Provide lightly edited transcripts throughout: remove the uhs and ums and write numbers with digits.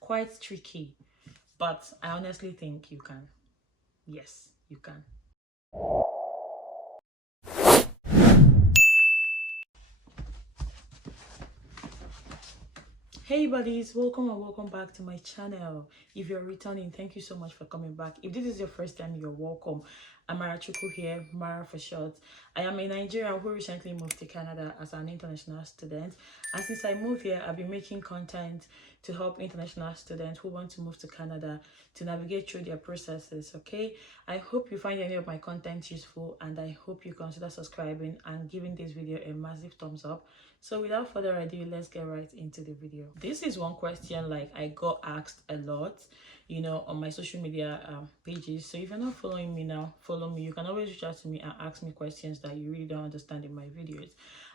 Quite tricky, but I honestly think you can. Yes, you can. Hey buddies, welcome and welcome back to my channel. If you're returning, thank you so much for coming back. If this is your first time, you're welcome. I'm ℙ𝕤𝕤𝕤 here, Mara for short. I am a Nigerian who recently moved to Canada as an international student, and since I moved here, I've been making content to help international students who want to move to Canada to navigate through their processes. Okay, I hope you find any of my content useful, and I hope you consider subscribing and giving this video a massive thumbs up. So without further ado, let's get right into the video. This is one question like I got asked a lot, on my social media pages. So if you're not following me now, follow me. You can always reach out to me and ask me questions that you really don't understand in my videos.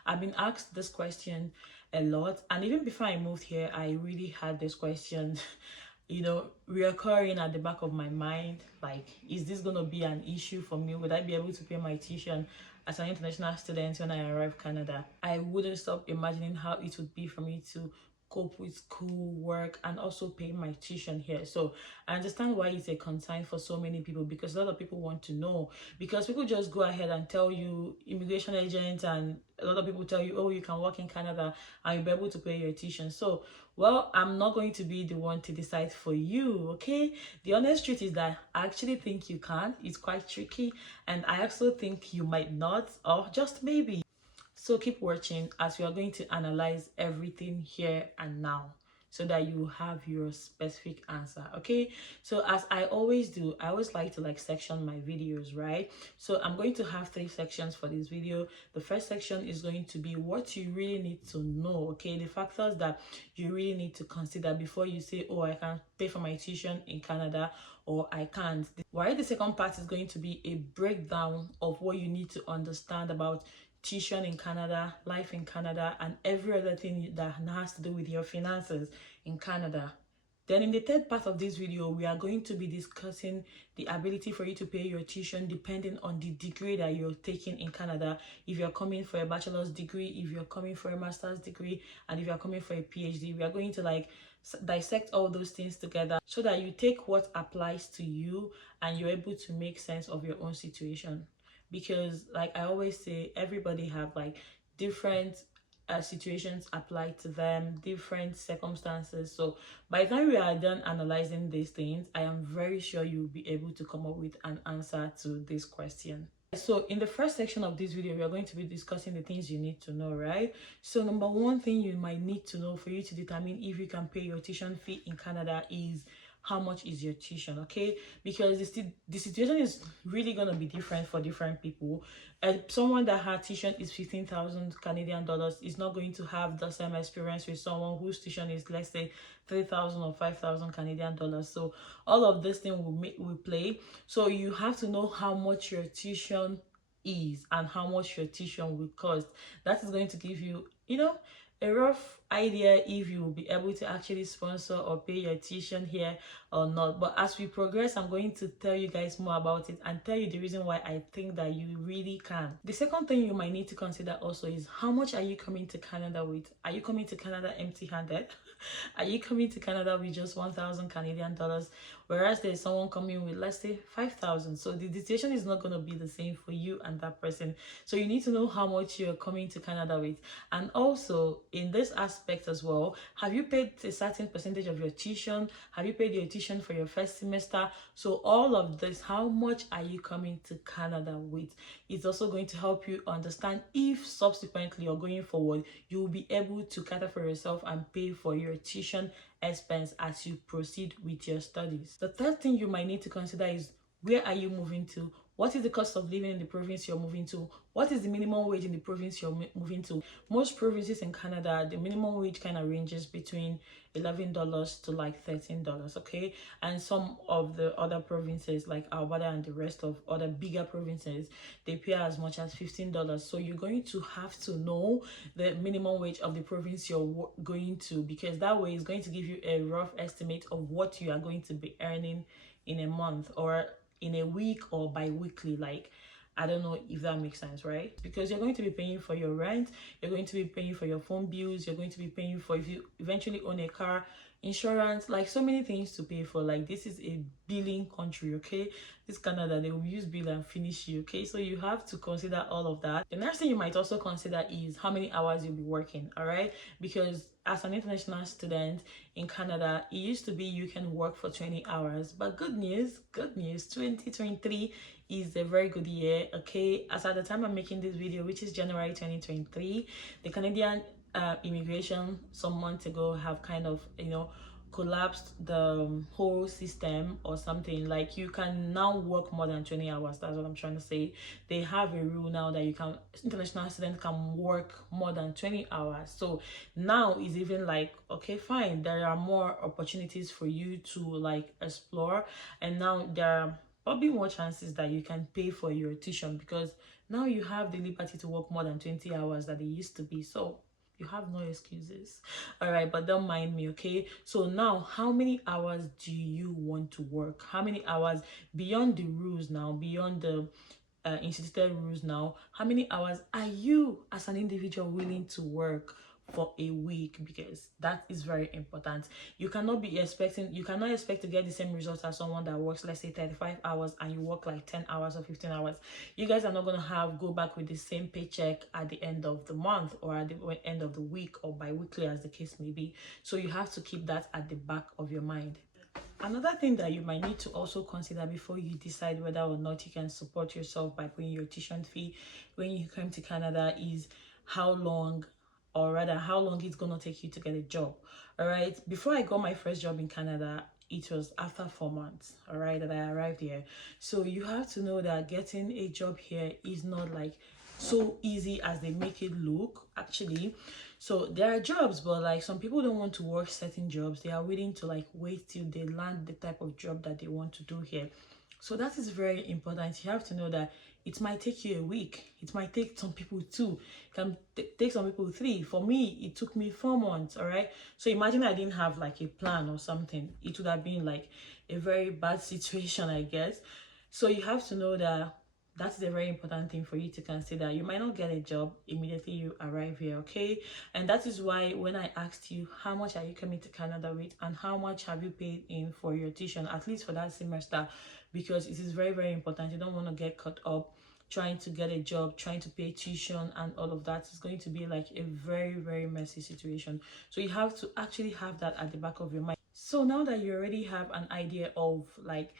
I've been asked this question a lot, and even before I moved here, I really had this question reoccurring at the back of my mind. Like, is this gonna be an issue for me? Would I be able to pay my tuition as an international student when I arrive Canada? I wouldn't stop imagining how it would be for me to cope with school, work, and also pay my tuition here. So I understand why it's a concern for so many people, because a lot of people want to know, because people just go ahead and tell you, immigration agents and a lot of people tell you, oh, you can work in Canada and you'll be able to pay your tuition. So well, I'm not going to be the one to decide for you, okay? The honest truth is that I actually think you can. It's quite tricky, and I also think you might not, or just maybe. So keep watching as we are going to analyze everything here and now so that you have your specific answer. Okay, so as I always do, I always like to section my videos, right? So I'm going to have 3 sections for this video. The first section is going to be what you really need to know, okay? The factors that you really need to consider before you say, oh, I can pay for my tuition in Canada, or I can't. While the second part is going to be a breakdown of what you need to understand about tuition in Canada, life in Canada, and every other thing that has to do with your finances in Canada. Then in the third part of this video, we are going to be discussing the ability for you to pay your tuition depending on the degree that you're taking in Canada. If you're coming for a bachelor's degree, if you're coming for a master's degree, and if you're coming for a PhD, we are going to dissect all those things together so that you take what applies to you and you're able to make sense of your own situation. Because like I always say, everybody have different situations apply to them, different circumstances. So by the time we are done analyzing these things, I am very sure you'll be able to come up with an answer to this question. So in the first section of this video, we are going to be discussing the things you need to know, right? So number one thing you might need to know for you to determine if you can pay your tuition fee in Canada is how much is your tuition, okay? Because the situation is really going to be different for different people. Someone that had tuition is 15,000 Canadian dollars is not going to have the same experience with someone whose tuition is, let's say, 3,000 or 5,000 Canadian dollars. So all of this thing will play. So you have to know how much your tuition is and how much your tuition will cost. That is going to give you, a rough idea if you will be able to actually sponsor or pay your tuition here or not. But as we progress, I'm going to tell you guys more about it and tell you the reason why I think that you really can. The second thing you might need to consider also is how much are you coming to Canada with? Are you coming to Canada empty-handed? Are you coming to Canada with just 1,000 Canadian dollars, whereas there's someone coming with, let's say, 5,000? So the situation is not going to be the same for you and that person. So you need to know how much you're coming to Canada with. And also in this aspect as well, have you paid a certain percentage of your tuition? Have you paid your tuition for your first semester? So all of this, how much are you coming to Canada with? It's also going to help you understand if subsequently or going forward, you will be able to cater for yourself and pay for your tuition expense as you proceed with your studies. The third thing you might need to consider is, where are you moving to? What is the cost of living in the province you're moving to? What is the minimum wage in the province you're moving to? Most provinces in Canada, the minimum wage kind of ranges between $11 to $13, okay? And some of the other provinces like Alberta and the rest of other bigger provinces, they pay as much as $15. So you're going to have to know the minimum wage of the province you're going to, because that way is going to give you a rough estimate of what you are going to be earning in a month or in a week or bi-weekly. I don't know if that makes sense, right? Because you're going to be paying for your rent, you're going to be paying for your phone bills, you're going to be paying for, if you eventually own a car, insurance, like so many things to pay for. Like, this is a billing country, okay? This Canada, they will use bill and finish you, okay? So you have to consider all of that. The next thing you might also consider is how many hours you'll be working, all right? Because as an international student in Canada, it used to be you can work for 20 hours, but good news, 2023 is a very good year, okay? As at the time I'm making this video, which is January 2023, the Canadian immigration some months ago have kind of, you know, collapsed the whole system or something. Like, you can now work more than 20 hours. That's what I'm trying to say. They have a rule now that you can, international students can work more than 20 hours. So now is even like, okay, fine, there are more opportunities for you to like explore, and now there are probably more chances that you can pay for your tuition, because now you have the liberty to work more than 20 hours that they used to be. So you have no excuses, all right? But don't mind me, okay? So now, how many hours do you want to work? How many hours, beyond the rules now, beyond the instituted rules now, how many hours are you as an individual willing to work for a week? Because that is very important. You cannot expect to get the same results as someone that works, let's say 35 hours, and you work like 10 hours or 15 hours. You guys are not going to go back with the same paycheck at the end of the month, or at the end of the week, or bi-weekly, as the case may be. So you have to keep that at the back of your mind. Another thing that you might need to also consider before you decide whether or not you can support yourself by paying your tuition fee when you come to Canada is how long, or rather how long it's gonna take you to get a job. All right, before I got my first job in Canada, it was after 4 months, all right, that I arrived here. So you have to know that getting a job here is not like so easy as they make it look, actually. So there are jobs, but like some people don't want to work certain jobs. They are willing to like wait till they land the type of job that they want to do here. So that is very important. You have to know that it might take you a week. It might take some people 2. It can take some people 3. For me, it took me 4 months, all right? So imagine I didn't have like a plan or something. It would have been like a very bad situation, I guess. So you have to know that that's a very important thing for you to consider. You might not get a job immediately you arrive here, okay? And that is why when I asked you how much are you coming to Canada with, and how much have you paid in for your tuition, at least for that semester, because it is very, very important. You don't want to get caught up trying to get a job, trying to pay tuition, and all of that is going to be like a very, very messy situation. So you have to actually have that at the back of your mind. So now that you already have an idea of like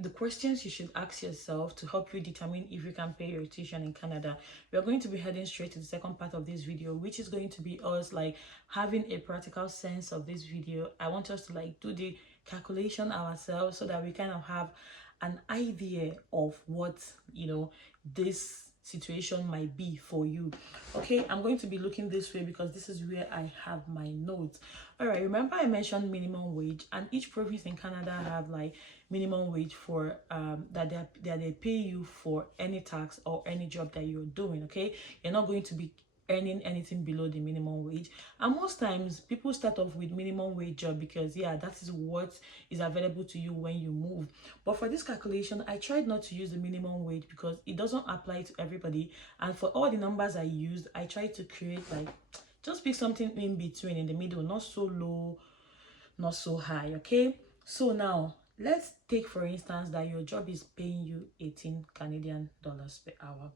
the questions you should ask yourself to help you determine if you can pay your tuition in Canada, we are going to be heading straight to the second part of this video, which is going to be us like having a practical sense of this video. I want us to like do the calculation ourselves so that we kind of have an idea of what, you know, this situation might be for you. Okay, I'm going to be looking this way because this is where I have my notes. All right, remember I mentioned minimum wage, and each province in Canada have like minimum wage for that they pay you for any tax or any job that you're doing. Okay, you're not going to be earning anything below the minimum wage, and most times people start off with minimum wage job because yeah, that is what is available to you when you move. But for this calculation, I tried not to use the minimum wage because it doesn't apply to everybody, and for all the numbers I used, I tried to create like just pick something in between, in the middle, not so low, not so high. Okay, so now let's take for instance that your job is paying you 18 Canadian dollars per hour,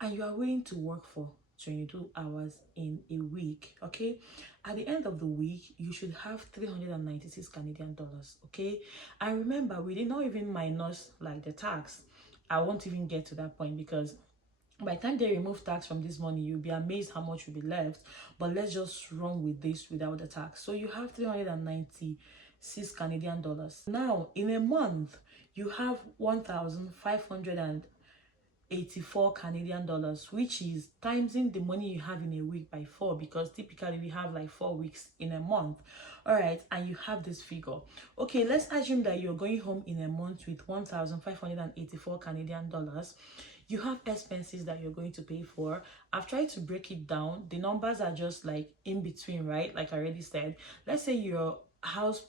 and you are willing to work for 22 hours in a week. Okay, at the end of the week you should have 396 Canadian dollars. Okay, and remember, we did not even minus like the tax. I won't even get to that point because by the time they remove tax from this money, you'll be amazed how much will be left. But let's just run with this without the tax. So you have 396 Canadian dollars. Now in a month you have 1,584 Canadian dollars, which is timesing the money you have in a week by 4, because typically we have like 4 weeks in a month. All right, and you have this figure. Okay, let's assume that you're going home in a month with 1,584 Canadian dollars. You have expenses that you're going to pay for. I've tried to break it down. The numbers are just like in between, right? Like I already said, let's say your house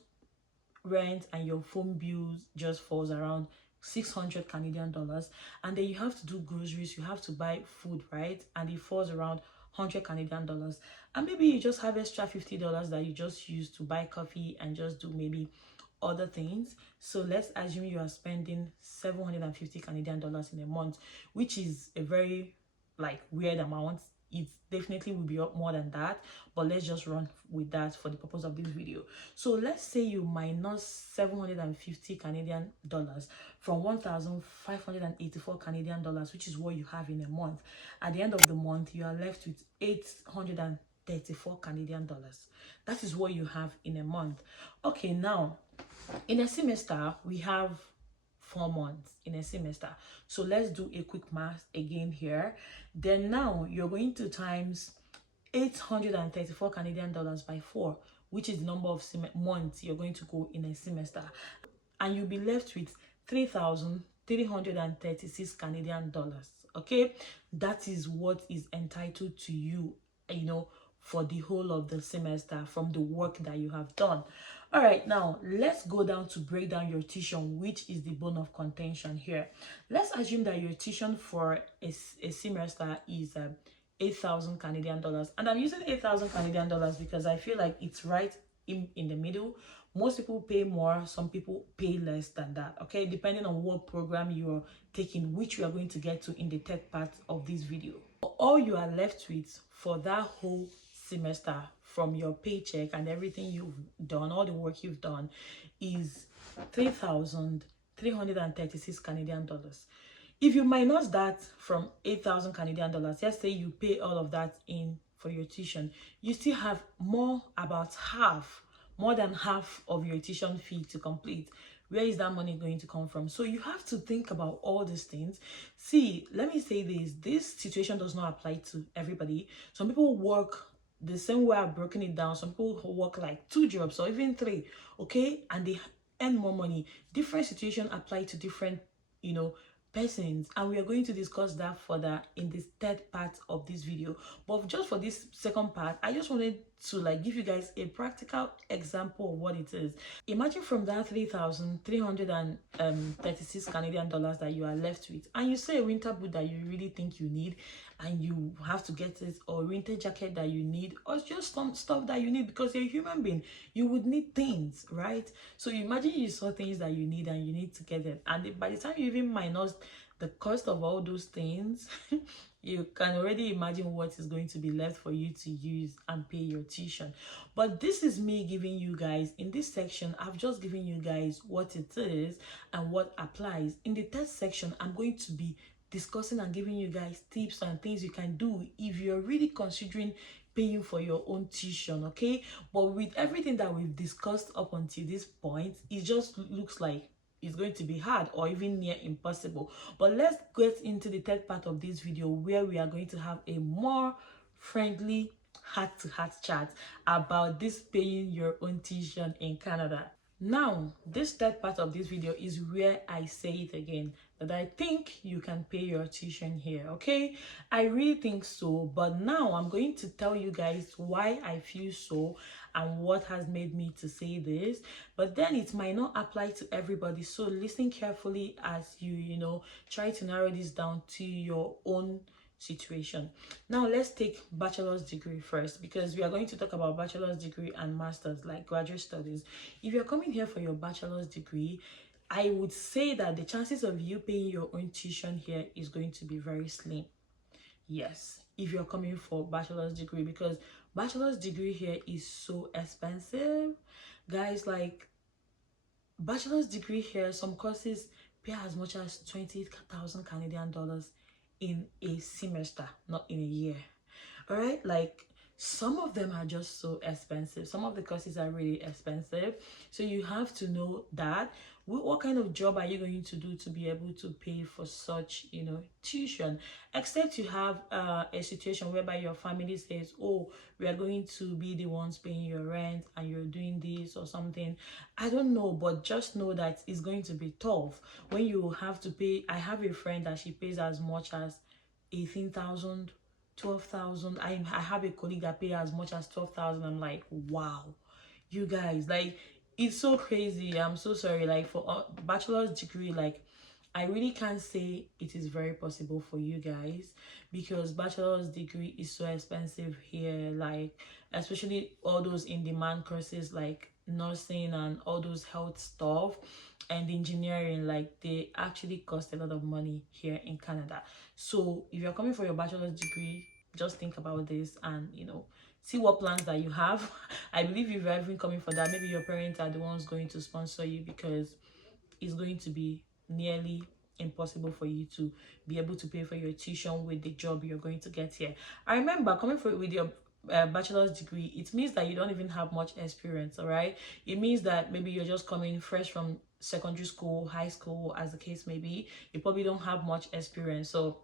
rent and your phone bills just falls around 600 Canadian dollars, and then you have to do groceries, you have to buy food, right? And it falls around 100 Canadian dollars. And maybe you just have extra $50 that you just use to buy coffee and just do maybe other things. So let's assume you are spending 750 Canadian dollars in a month, which is a very like weird amount. It definitely will be up more than that, but let's just run with that for the purpose of this video. So let's say you minus 750 Canadian dollars from 1,584 Canadian dollars, which is what you have in a month. At the end of the month, you are left with 834 Canadian dollars. That is what you have in a month. Okay, now in a semester we have 4 months in a semester. So let's do a quick math again here. Then now you're going to times 834 Canadian dollars by 4, which is the number of months you're going to go in a semester, and you'll be left with 3,336 Canadian dollars. Okay, that is what is entitled to you, you know, for the whole of the semester from the work that you have done. All right, now let's go down to break down your tuition, which is the bone of contention here. Let's assume that your tuition for a semester is 8,000 Canadian dollars, and I'm using 8,000 Canadian dollars because I feel like it's right in the middle. Most people pay more, some people pay less than that, okay, depending on what program you're taking, which we are going to get to in the third part of this video. All you are left with for that whole semester from your paycheck and everything you've done, all the work you've done, is 3,336 Canadian dollars. If you minus that from 8,000 Canadian dollars, let's say you pay all of that in for your tuition, you still have more than half of your tuition fee to complete. Where is that money going to come from? So you have to think about all these things. See, let me say this situation does not apply to everybody. Some people work the same way I've broken it down. Some people work like 2 jobs or even 3, okay, and they earn more money. Different situations apply to different, you know, persons, and we are going to discuss that further in this third part of this video. But just for this second part, I just wanted to like give you guys a practical example of what it is. Imagine from that 3,336 Canadian dollars that you are left with, and you say a winter boot that you really think you need and you have to get it, or a winter jacket that you need, or just some stuff that you need because you're a human being. You would need things, right? So imagine you saw things that you need and you need to get it, and by the time you even minus the cost of all those things, you can already imagine what is going to be left for you to use and pay your tuition. But this is me giving you guys, in this section, I've just given you guys what it is and what applies. In the third section, I'm going to be discussing and giving you guys tips and things you can do if you're really considering paying for your own tuition, okay? But with everything that we've discussed up until this point, it just looks like it's going to be hard or even near impossible. But let's get into the third part of this video, where we are going to have a more friendly heart-to-heart chat about this paying your own tuition in Canada. Now, this third part of this video is where I say it again, that I think you can pay your tuition here, okay? I really think so, but now I'm going to tell you guys why I feel so and what has made me to say this. But then it might not apply to everybody, so listen carefully as you know, try to narrow this down to your own situation. Now let's take bachelor's degree first, because we are going to talk about bachelor's degree and master's, like graduate studies. If you're coming here for your bachelor's degree, I would say that the chances of you paying your own tuition here is going to be very slim. Yes, if you're coming for bachelor's degree, because bachelor's degree here is so expensive, guys. Like, bachelor's degree here, some courses pay as much as 20,000 Canadian dollars in a semester, not in a year. All right, like some of them are just so expensive. Some of the courses are really expensive, so you have to know that what kind of job are you going to do to be able to pay for such, you know, tuition, except you have a situation whereby your family says, oh, we are going to be the ones paying your rent and you're doing this or something. I don't know, but just know that it's going to be tough when you have to pay. I have a friend that she pays as much as 18,000, 12,000. I have a colleague that pay as much as 12,000. I'm like, wow, you guys, like, it's so crazy. I'm so sorry. Like, for a bachelor's degree, like, I really can't say it is very possible for you guys, because bachelor's degree is so expensive here, like especially all those in demand courses like nursing and all those health stuff and engineering, like they actually cost a lot of money here in Canada. So if you're coming for your bachelor's degree, just think about this and see what plans that you have. I believe if you're even coming for that, maybe your parents are the ones going to sponsor you, because it's going to be nearly impossible for you to be able to pay for your tuition with the job you're going to get here. I remember coming for with your bachelor's degree, it means that you don't even have much experience. All right, it means that maybe you're just coming fresh from secondary school, high school, as the case may be. You probably don't have much experience, so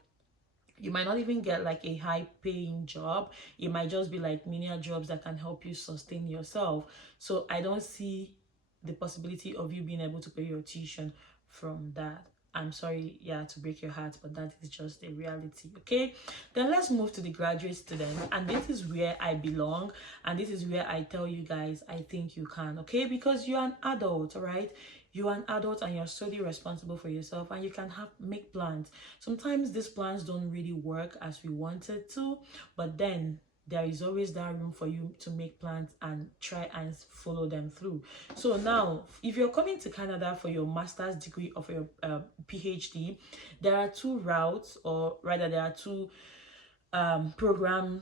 you might not even get like a high paying job. It might just be like menial jobs that can help you sustain yourself. So I don't see the possibility of you being able to pay your tuition from that. I'm sorry, yeah, to break your heart, but that is just a reality. Okay, then let's move to the graduate student, and this is where I belong, and this is where I tell you guys I think you can. Okay, because you're an adult, all right? You are an adult and you're solely responsible for yourself, and you can make plans. Sometimes these plans don't really work as we wanted to, but then there is always that room for you to make plans and try and follow them through. So now, if you're coming to Canada for your master's degree or for your PhD, there are two routes, or rather there are two program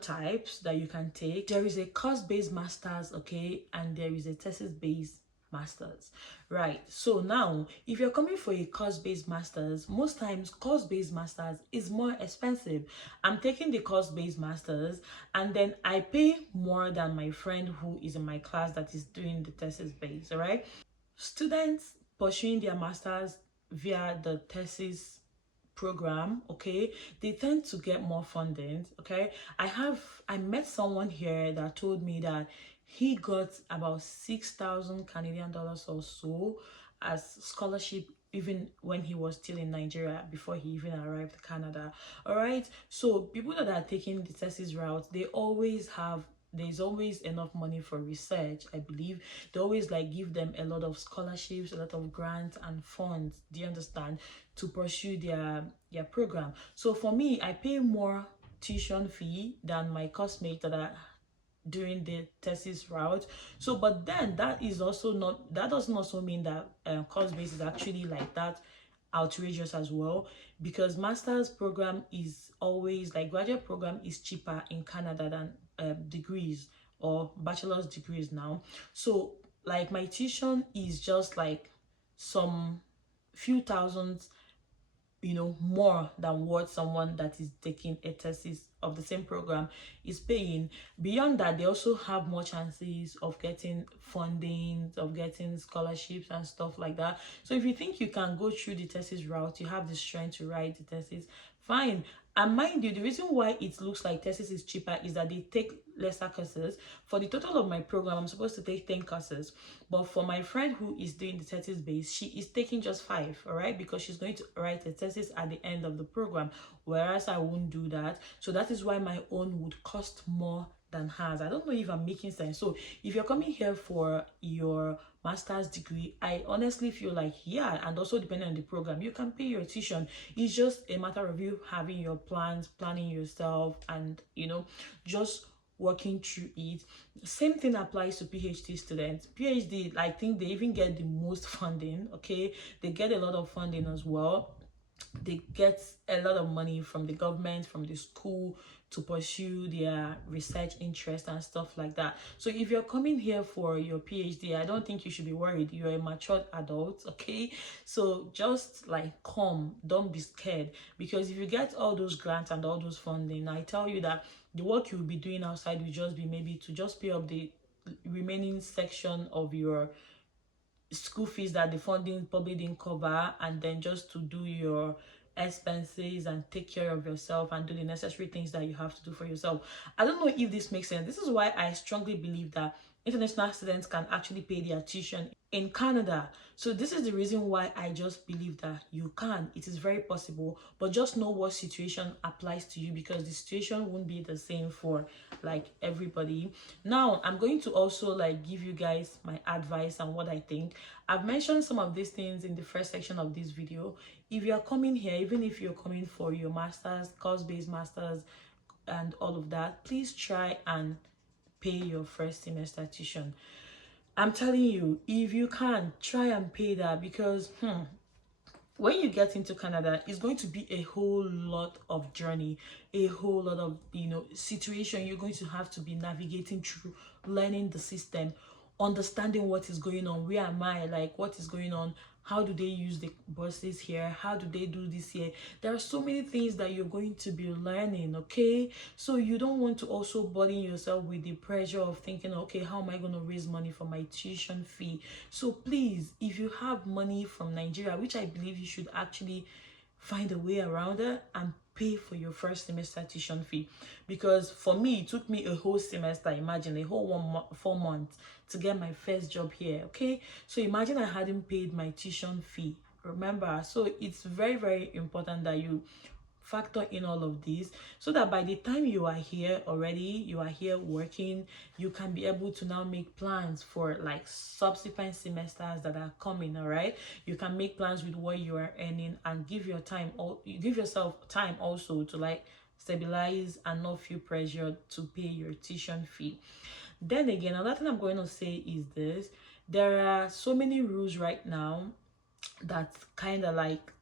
types that you can take. There is a course-based master's, okay, and there is a thesis-based masters, right? So now if you're coming for a course-based masters, most times course-based masters is more expensive. I'm taking the course-based masters, and then I pay more than my friend who is in my class that is doing the thesis-based. All right, students pursuing their masters via the thesis program, okay, they tend to get more funding. Okay, I met someone here that told me that he got about 6,000 Canadian dollars or so as scholarship, even when he was still in Nigeria, before he even arrived to Canada. All right, so people that are taking the thesis route, there's always enough money for research. I believe they always like give them a lot of scholarships, a lot of grants and funds, do you understand, to pursue their program. So for me, I pay more tuition fee than my classmates that are doing the thesis route. So but then that doesn't also mean that course base is actually like that outrageous as well, because master's program is always like, graduate program is cheaper in Canada than degrees or bachelor's degrees now. So like my tuition is just like some few thousands, more than what someone that is taking a thesis of the same program is paying. Beyond that, they also have more chances of getting funding, of getting scholarships and stuff like that. So if you think you can go through the thesis route, you have the strength to write the thesis, fine. And mind you, the reason why it looks like thesis is cheaper is that they take lesser courses. For the total of my program, I'm supposed to take 10 courses. But for my friend who is doing the thesis base, she is taking just 5, all right? Because she's going to write a thesis at the end of the program, whereas I won't do that. So that is why my own would cost more than hers. I don't know if I'm making sense. So if you're coming here for your master's degree, I honestly feel like, yeah, and also depending on the program, you can pay your tuition. It's just a matter of you having your plans, planning yourself, and just working through it. Same thing applies to PhD students. PhD, I think they even get the most funding. Okay, they get a lot of funding as well. They get a lot of money from the government, from the school, to pursue their research interest and stuff like that. So if you're coming here for your PhD, I don't think you should be worried. You're a matured adult, okay? So just like come, don't be scared, because if you get all those grants and all those funding, I tell you that the work you'll be doing outside will just be maybe to just pay up the remaining section of your school fees that the funding probably didn't cover, and then just to do your expenses and take care of yourself and do the necessary things that you have to do for yourself. I don't know if this makes sense. This is why I strongly believe that international students can actually pay their tuition in Canada. So this is the reason why I just believe that you can. It is very possible, but just know what situation applies to you, because the situation won't be the same for like everybody. Now I'm going to also like give you guys my advice and what I think. I've mentioned some of these things in the first section of this video. If you are coming here, even if you're coming for your masters, course-based masters and all of that, please try and pay your first semester tuition. I'm telling you, if you can, try and pay that, because when you get into Canada, it's going to be a whole lot of journey, a whole lot of, situation you're going to have to be navigating through, learning the system, understanding what is going on, where am I, like what is going on, how do they use the buses here, how do they do this here. There are so many things that you're going to be learning, okay? So you don't want to also burden yourself with the pressure of thinking, okay, how am I going to raise money for my tuition fee? So please, if you have money from Nigeria, which I believe you should actually find a way around it and pay for your first semester tuition fee. Because for me, it took me a whole semester, imagine a whole 4 months to get my first job here, okay? So imagine I hadn't paid my tuition fee, remember? So it's very, very important that you factor in all of these, so that by the time you are here already, you are here working, you can be able to now make plans for like subsequent semesters that are coming. All right, you can make plans with what you are earning and give yourself time also to like stabilize and not feel pressured to pay your tuition fee. Then again, another thing I'm going to say is this: there are so many rules right now that kind of like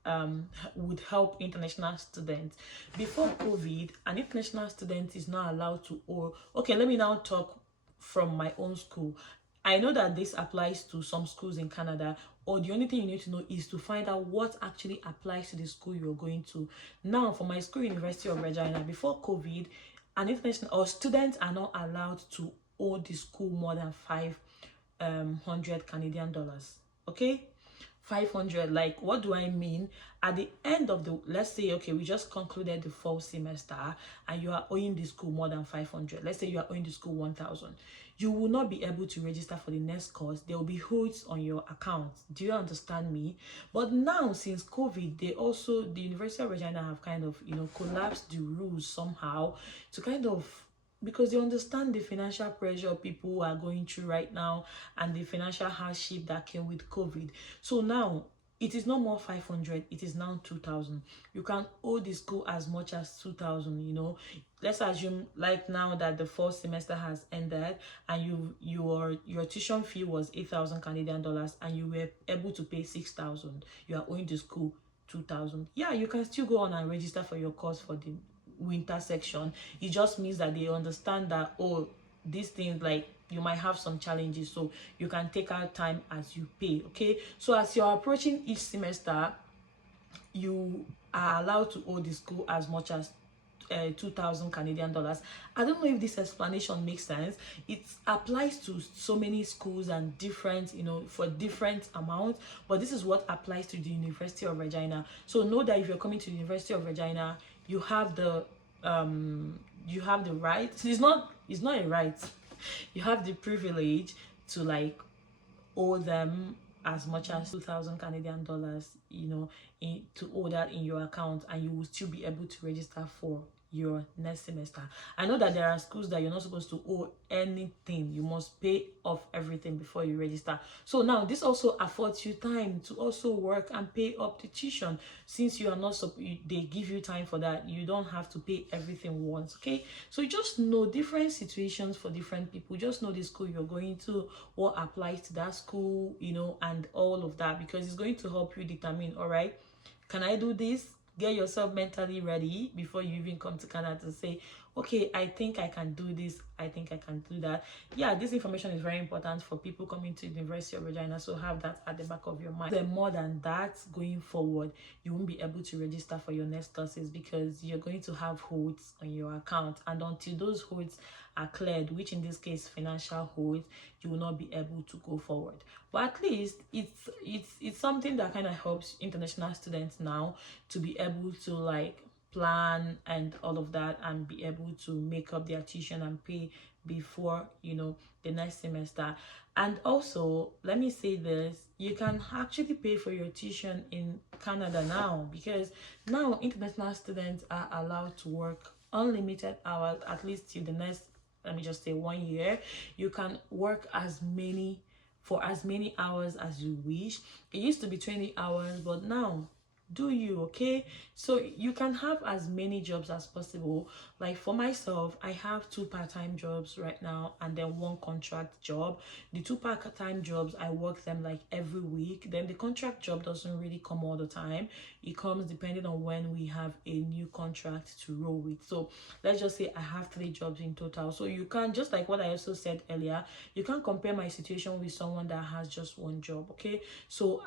would help international students. Before COVID, an international student is not allowed to owe. Okay, let me now talk from my own school. I know that this applies to some schools in Canada, or the only thing you need to know is to find out what actually applies to the school you're going to. Now, for my school, University of Regina, before COVID, an international or students are not allowed to owe the school more than 500 Canadian dollars. Okay, 500. Like, what do I mean? At the end of the, let's say, okay, we just concluded the fall semester and you are owing the school more than 500. Let's say you are owing the school 1,000. You will not be able to register for the next course. There will be holds on your account. Do you understand me? But now, since COVID, the University of Regina have kind of, collapsed the rules somehow to kind of, because they understand the financial pressure people are going through right now and the financial hardship that came with COVID. So now it is no more 500, it is now 2,000. You can owe the school as much as 2,000. Let's assume like now that the first semester has ended and your tuition fee was 8,000 Canadian dollars and you were able to pay 6,000. You are owing the school 2,000. Yeah, you can still go on and register for your course for the winter section. It just means that they understand that, oh, these things, like, you might have some challenges, so you can take out time as you pay. Okay, so as you're approaching each semester, you are allowed to owe the school as much as 2,000 Canadian dollars. I don't know if this explanation makes sense. It applies to so many schools and different, for different amounts, but this is what applies to the University of Regina. So know that if you're coming to the University of Regina, you have the right. It's not a right. You have the privilege to like owe them as much as 2,000 Canadian dollars, to owe that in your account, and you will still be able to register for your next semester. I know that there are schools that you're not supposed to owe anything. You must pay off everything before you register. So now this also affords you time to also work and pay up the tuition. Since you are not, they give you time for that. You don't have to pay everything once. Okay, so you just know different situations for different people. Just know the school you're going to, what applies to that school, and all of that, because it's going to help you determine, all right, can I do this? Get yourself mentally ready before you even come to Canada to say, okay, I think I can do this, I think I can do that. Yeah, this information is very important for people coming to the University of Regina, so have that at the back of your mind. Then more than that, going forward, you won't be able to register for your next courses because you're going to have holds on your account, and until those holds are cleared, which in this case financial holds, you will not be able to go forward. But at least it's something that kind of helps international students now to be able to like plan and all of that, and be able to make up their tuition and pay before, you know, the next semester. And also, let me say this, you can actually pay for your tuition in Canada now, because now international students are allowed to work unlimited hours, at least till the next, let me just say, 1 year. You can work as many for as many hours as you wish. It used to be 20 hours, but now do you, okay? So you can have as many jobs as possible. Like for myself, I have 2 part-time jobs right now and then 1 contract job. The 2 part-time jobs, I work them like every week. Then the contract job doesn't really come all the time. It comes depending on when we have a new contract to roll with. So let's just say I have 3 jobs in total. So you can, just like what I also said earlier, you can't compare my situation with someone that has just 1 job, okay? So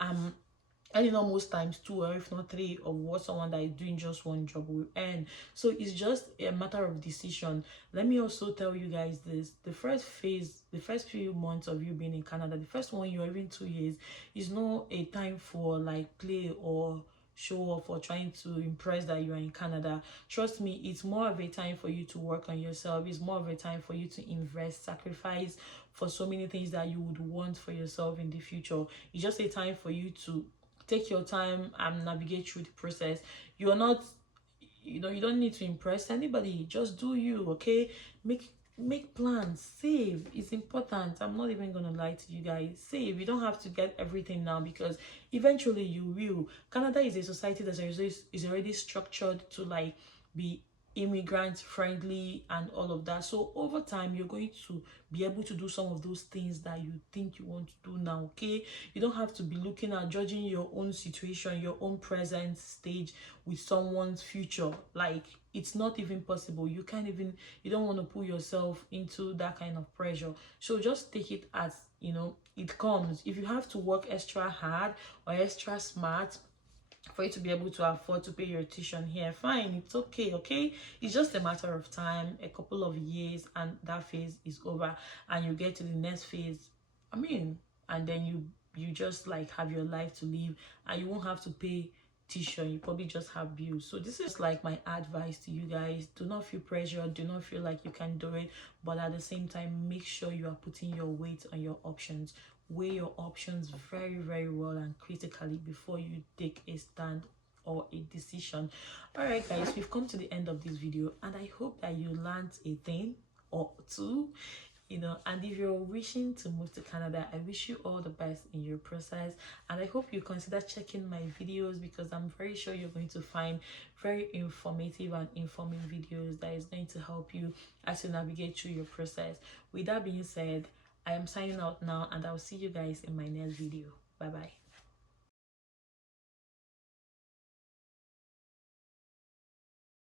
earning almost times 2 or if not 3 of what someone that is doing just 1 job will earn. So it's just a matter of decision. Let me also tell you guys this: the first phase, the first few months of you being in Canada, the first 1 year or even 2 years, is not a time for like play or show off or trying to impress that you are in Canada. Trust me, it's more of a time for you to work on yourself. It's more of a time for you to invest, sacrifice for so many things that you would want for yourself in the future. It's just a time for you to take your time and navigate through the process. You're not, you know, you don't need to impress anybody. Just do you, okay? Make plans, save. It's important. I'm not even gonna lie to you guys. Save. You don't have to get everything now, because eventually you will. Canada is a society that is already structured to like be immigrant friendly and all of that. So over time you're going to be able to do some of those things that you think you want to do now, okay? You don't have to be looking at judging your own situation, your own present stage with someone's future. Like, it's not even possible. You can't even, you don't want to put yourself into that kind of pressure. So just take it as, you know, it comes. If you have to work extra hard or extra smart for you to be able to afford to pay your tuition here, fine, it's okay, okay? It's just a matter of time, a couple of years, and that phase is over and you get to the next phase. I mean, and then you just like have your life to live, and you won't have to pay tuition. You probably just have bills. So this is like my advice to you guys: do not feel pressure, do not feel like you can do it, but at the same time, make sure you are putting your weight on your options. Weigh your options very, very well and critically before you take a stand or a decision. All right guys, we've come to the end of this video, and I hope that you learned a thing or two, you know. And if you're wishing to move to Canada, I wish you all the best in your process, and I hope you consider checking my videos, because I'm very sure you're going to find very informative and informing videos that is going to help you as you navigate through your process. With that being said, I am signing out now, and I'll see you guys in my next video. Bye bye.